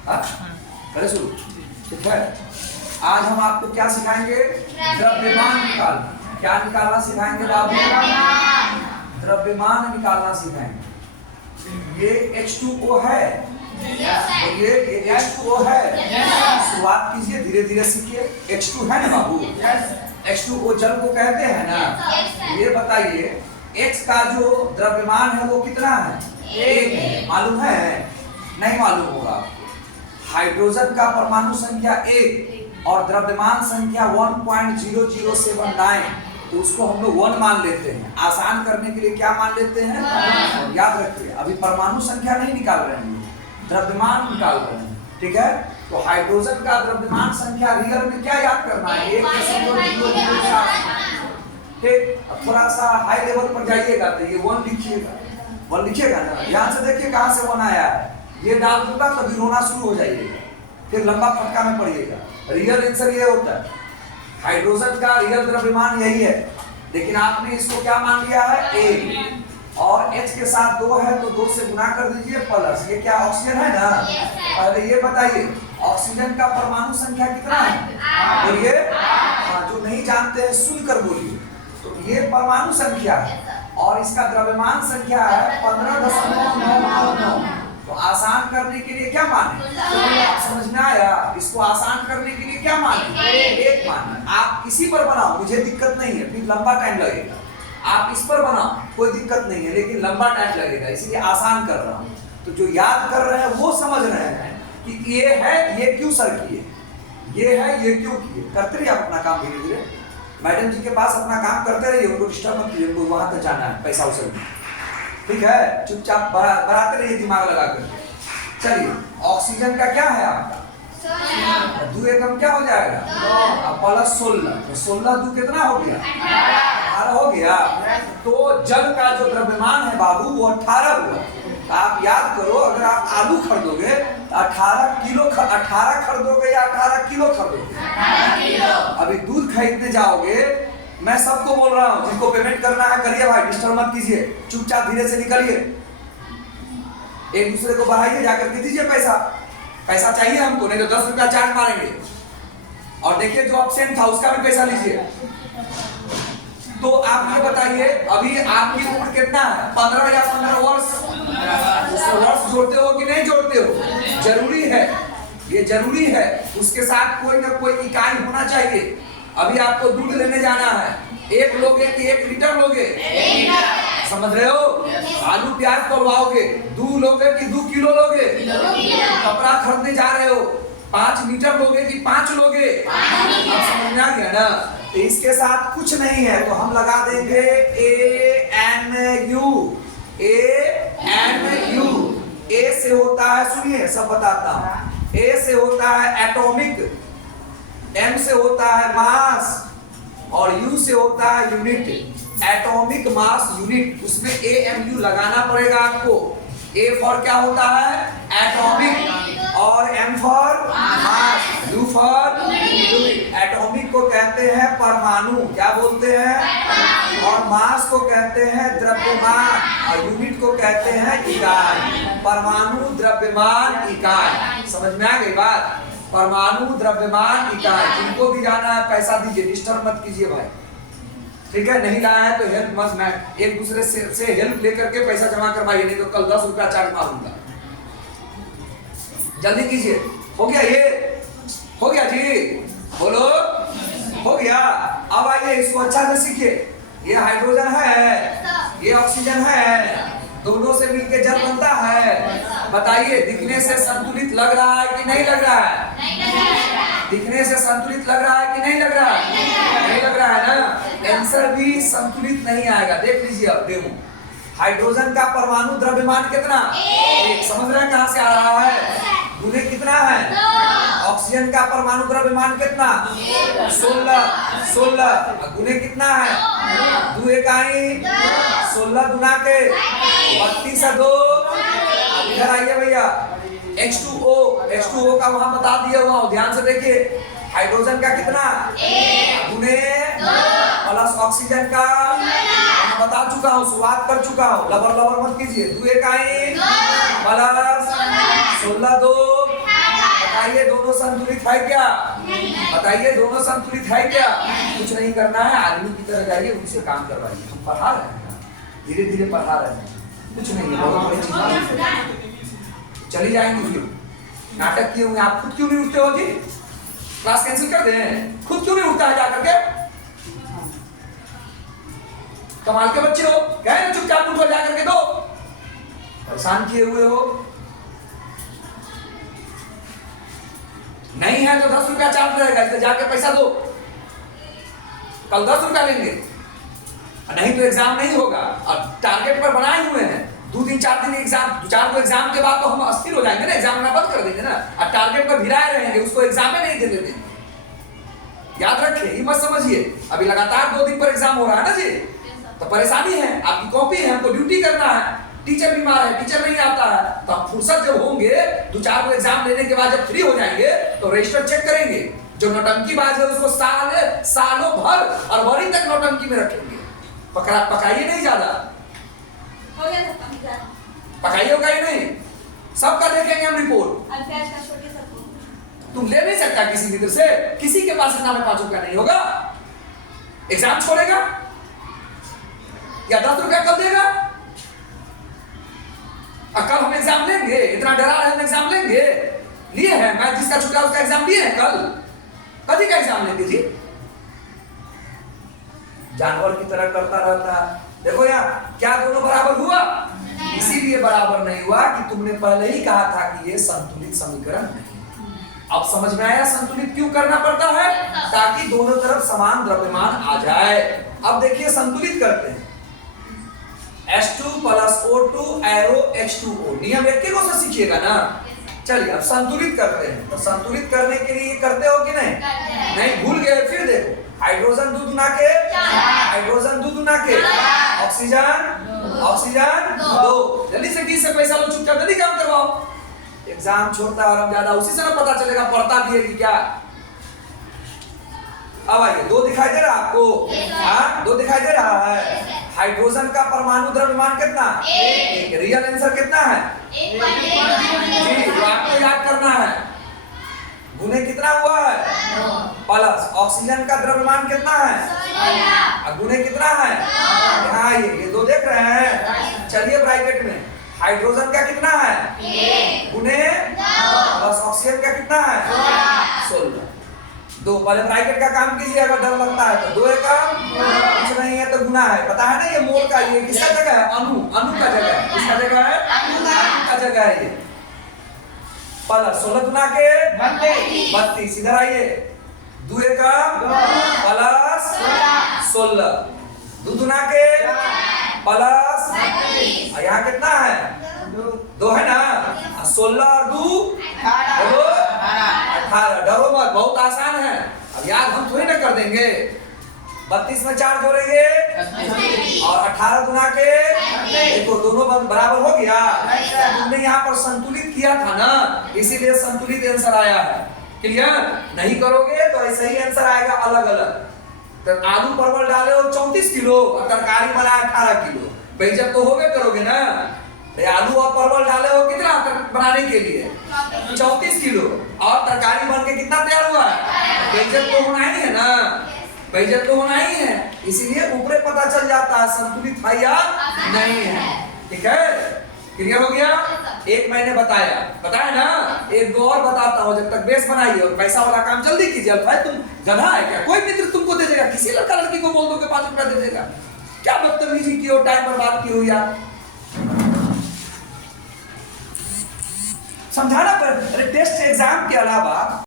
करे शुरू। ठीक है, आज हम आपको क्या सिखाएंगे? द्रव्यमान निकालना। क्या निकालना सिखाएंगे बाबू? द्रव्यमान निकालना सिखाएंगे। ये H2O है, ये H2O है। शुरुआत कीजिए, धीरे धीरे सीखिए। H2 है ना बाबू? H2O जल को कहते हैं ना। ये बताइए H का जो द्रव्यमान है वो कितना है? 1 है। मालूम है? नहीं मालूम होगा आपको। हाइड्रोजन का परमाणु संख्या 1 और द्रव्यमान संख्या 1.0079, तो उसको हम लोग 1 मान लेते हैं। आसान करने के लिए क्या मान लेते हैं? याद रखिए, अभी परमाणु संख्या नहीं निकाल रहे हैं, द्रव्यमान निकाल रहे हैं। ठीक है, तो हाइड्रोजन का द्रव्यमान संख्या रियल में क्या याद करना है? 1.0007। ठीक, अब थोड़ा सा हाई लेवल पर जाइएगा तो ये 1 लिखिएगा। 1 लिखिएगा ना, ध्यान से देखिए कहां से 1 आया है। ये डाल दूंगा तभी रोना शुरू हो जाइएगा, फिर लंबा फटका में पड़िएगा। रियल आंसर ये होता है, हाइड्रोजन का रियल द्रव्यमान यही है, लेकिन आपने इसको क्या मान लिया है? 1, और H के साथ 2 है तो 2 से गुना कर दीजिए प्लस। ये क्या ऑक्सीजन है ना? पहले ये बताइए ऑक्सीजन का परमाणु संख्या कितना है? बोलिए। जो नहीं जानते हैं सुनकर बोलिए। तो ये परमाणु संख्या है और इसका द्रव्यमान संख्या है 15.999। तो आसान करने के लिए क्या माने? आप समझ में आया? इसको आसान करने के लिए क्या माने? 1 माने। आप इसी पर बनाओ, मुझे दिक्कत नहीं है, फिर लंबा टाइम लगेगा। आप इस पर बनाओ, कोई दिक्कत नहीं है, लेकिन लंबा टाइम लगेगा, इसलिए आसान कर रहा हूँ। तो जो याद कर रहे हैं वो समझ रहे हैं कि ये है, ये क्यों सर किए, ये है, ये क्यों किए। करते रहिए आप अपना काम धीरे धीरे। मैडम जी के पास अपना काम करते रहिए, उनको डिस्टर्ब मत कीजिए, उनको वहां तक जाना है पैसा उसे। ठीक है, चुपचाप बढ़ाते रहिए दिमाग लगा कर। चलिए, ऑक्सीजन का क्या है आपका? 2 एकम क्या हो जाएगा? अब प्लस 16, तो 16 2 कितना हो गया? 18 हो गया। तो जल का जो द्रव्यमान है बाबू वो 18 हुआ। आप याद करो, अगर आप आलू खरीदोगे तो 18 किलो 18 खरीदोगे या 18 किलो खरीदोगे? 18 किलो। अभी दूध खरीदने जाओगे, मैं सबको बोल रहा हूँ, जिनको पेमेंट करना है करिए भाई, डिस्टर्ब मत कीजिए, चुपचाप धीरे से निकलिए। एक दूसरे को बढ़ाइए, जाकर के दीजिए पैसा। पैसा चाहिए हमको, नहीं तो 10 रुपया चार्ज मारेंगे। और देखिए जो एब्सेंट था उसका भी पैसा लीजिए। तो आप ये बताइए, अभी आपकी उम्र कितना है? 15 या 15 वर्ष? उसको वर्ष जोड़ते हो कि नहीं जोड़ते हो? जरूरी है, ये जरूरी है। उसके साथ कोई ना कोई इकाई होना चाहिए। अभी आपको दूध लेने जाना है, 1 लोगे कि 1 लीटर लोगे? 1 लीटर। समझ रहे हो? आलू प्याज तोड़वाओगे, 2 लोगे कि 2 किलो लोगे? कपड़ा खरीदने जा रहे हो, 5 लीटर लोगे कि 5 लोगे? आप समझ में आ गया ना? तो इसके साथ कुछ नहीं है तो हम लगा देंगे ANU। ANU। A से होता है, सुनिए सब बताता हूँ, A से होता है एटॉमिक, M से होता है मास और U से होता है यूनिट। एटॉमिक मास यूनिट, उसमें AMU लगाना पड़ेगा आपको। A फॉर क्या होता है? एटॉमिक, और M for mass, U for unit. Atomic को कहते हैं परमाणु, क्या बोलते हैं? और मास को कहते हैं द्रव्यमान, और यूनिट को कहते हैं इकाई। परमाणु, द्रव्यमान, इकाई। समझ में आ गई बात? परमाणु, द्रव्यमान, इकाई। जिनको भी जाना है पैसा दीजिए, डिस्टर्ब मत कीजिए भाई। ठीक है, नहीं लाया है तो हेल्प मत, मैं एक दूसरे से हेल्प लेकर के पैसा जमा करवाइए, नहीं तो कल 10 रुपया चार्ज मारूंगा। जल्दी कीजिए। हो गया? ये हो गया जी? बोलो हो गया। अब आइए इसको अच्छा से सीखिए। ये हाइड्रोजन है, ये ऑक्सीजन है, दोनों से मिलकर जल बनता है। बताइए, दिखने से संतुलित लग रहा है कि नहीं लग रहा है? दिखने से संतुलित लग रहा है कि नहीं लग रहा है? नहीं लग रहा है ना? आंसर भी संतुलित नहीं आएगा। देख लीजिए अब डेमो। हाइड्रोजन का परमाणु द्रव्यमान कितना? 1। समझ रहे हैं कहां से आ रहा है? गुने कितना है? ऑक्सीजन का परमाणु द्रव्यमान कितना? 16 गुने कितना है? 2 इकाई 16 गुना के 32 है 2। इधर आइए भैया, H2O का वहां बता दिया हुआ, ध्यान से देखिए। हाइड्रोजन का कितना? 1 गुने प्लस ऑक्सीजन का बता चुका हूँ, शुरुआत कर चुका हूँ, लबर मत कीजिए। 2 इकाई प्लस 16 2 बताइए दोनों संतुलित है क्या? बताइए दोनों संतुलित है क्या? कुछ नहीं करना है, आदमी की तरह जाइए, उनसे काम करवाइए। हम पढ़ा रहे हैं, धीरे धीरे पढ़ा रहे हैं, कुछ नहीं है, बहुत बड़ी चीज। चली जाएंगी फिर नाटक किए हुए आप खुद क्यों नहीं उठते हो जी? क्लास कैंसिल कर दें? खुद क्यों नहीं उठता है जाकर के? कमाल के बच्चे हो, गए ना चुपचाप उनको जाकर के दो, परेशान किए हुए हो। नहीं है तो 10 रुपया चार्ज रहेगा, इसलिए जाके पैसा दो, कल 10 रुपया लेंगे, नहीं तो एग्जाम नहीं होगा। और टारगेट पर बनाए हुए हैं, 2-3-4 दिन एग्जाम, 4 एग्जाम के बाद तो हम अस्थिर हो जाएंगे ना, एग्जाम ना बंद कर देंगे ना, और टारगेट पर भिड़ाए रहेंगे, उसको एग्जाम में नहीं दे देते। याद रखिए, ये मत समझिए अभी लगातार 2 दिन पर एग्जाम हो रहा है ना जी, तो परेशानी है, आपकी कॉपी है, हमको ड्यूटी करना है, टीचर बीमार है, टीचर नहीं आता है, तो आप फुर्सत जब होंगे 2-4 को एग्जाम लेने के बाद जब फ्री हो जाएंगे तो रजिस्टर चेक करेंगे। जो नौटंकीबाज है उसको सालों भर और वरी तक नौटंकी में रखेंगे। पकाइए नहीं ज्यादा, पकाइए होगा ही नहीं, सबका देखेंगे हम रिपोर्ट। तुम ले नहीं सकता किसी मित्र से, किसी के पास इतना में 5 रुपया नहीं होगा, एग्जाम छोड़ेगा या 10 रुपया कल देगा? कल हम एग्जाम लेंगे, इतना डरा रहे हम एग्जाम लेंगे, लिए हैं, मैं जिसका छुट्टा उसका एग्जाम लिए हैं, कल का एग्जाम लेंगे जी? जानवर की तरह करता रहता है। देखो यहाँ क्या दोनों बराबर हुआ? इसीलिए बराबर नहीं हुआ कि तुमने पहले ही कहा था कि ये संतुलित समीकरण नहीं। अब समझ में आया संतुलित क्यों करना पड़ता है? ताकि दोनों तरफ समान द्रव्यमान आ जाए। अब देखिए संतुलित करते हैं, H2 + O2 एरो H2O, नियम एक से सीखिएगा ना। चलिए अब संतुलित करते हैं, तो संतुलित करने के लिए करते हो कि नहीं? नहीं भूल गए, फिर देखो, हाइड्रोजन 2 गुना के, हाइड्रोजन 2 गुना के, ऑक्सीजन 2। जल्दी से 20 से पैसा लो, चुपचाप जल्दी काम करवाओ। एग्जाम छोड़ता है और हम ज्यादा, उसी से ना पता चलेगा पढ़ता भी है कि क्या। अब आइए, 2 दिखाई दे रहा है आपको? हाँ 2 दिखाई दे रहा है। हाइड्रोजन का परमाणु द्रव्यमान कितना? 1। रियल आंसर कितना है? 1 तो आपको याद करना है। गुने कितना हुआ है? प्लस ऑक्सीजन का द्रव्यमान कितना है? और गुने कितना है? यहाँ ये 2 देख रहे हैं। चलिए ब्रैकेट में हाइड्रोजन का कितना है? 1 गुने प्लस ऑक्सीजन का कितना है? 16। 2 पहले ब्रैकेट का काम कीजिए, अगर डर लगता है तो 2 एकम, कुछ नहीं है तो गुना है। पता है ना ये मोल का, ये किसका जगह है? अणु का जगह है। किसका जगह है? अणु का जगह है ये। प्लस 16 गुना के 32। इधर आइए, 2 एकम प्लस 16, 2 गुना के प्लस, यहाँ कितना है? 2 है ना, 16 और 2 18। डरो मत, बहुत आसान है, अब याद हम थोड़ी ना कर देंगे। 32 में 4 जोड़ेंगे और 18 गुना के, देखो दोनों बराबर हो गया। तुमने यहाँ पर संतुलित किया था ना, इसीलिए संतुलित आंसर आया है। क्लियर? नहीं करोगे तो ऐसे ही आंसर आएगा अलग अलग। तो आलू परवल डाले हो 34 किलो और तरकारी बनाया 18 किलो, बेइज्जत तो होगे करोगे ना। आलू और परवल डाले हो कितना बनाने के लिए? 34 किलो, और तरकारी बन के कितना तैयार हुआ है? बेइज्जत तो होना ही है ना, बेइज्जत तो होना ही है। इसीलिए ऊपरे पता चल जाता है संतुलित है या नहीं है। ठीक है, क्लियर हो गया? एक मैंने बताया ना, एक 2 और बताता हूँ। जब तक बेस बनाइए और पैसा वाला काम जल्दी कीजिए। भाई तुम गधा है क्या? कोई मित्र तुमको दे देगा, किसी लड़का लड़की को बोल दो कि 5 रुपया दे देगा। क्या बदतमीजी की हो, टाइम बर्बाद की हो यार। समझाना पर टेस्ट एग्जाम के अलावा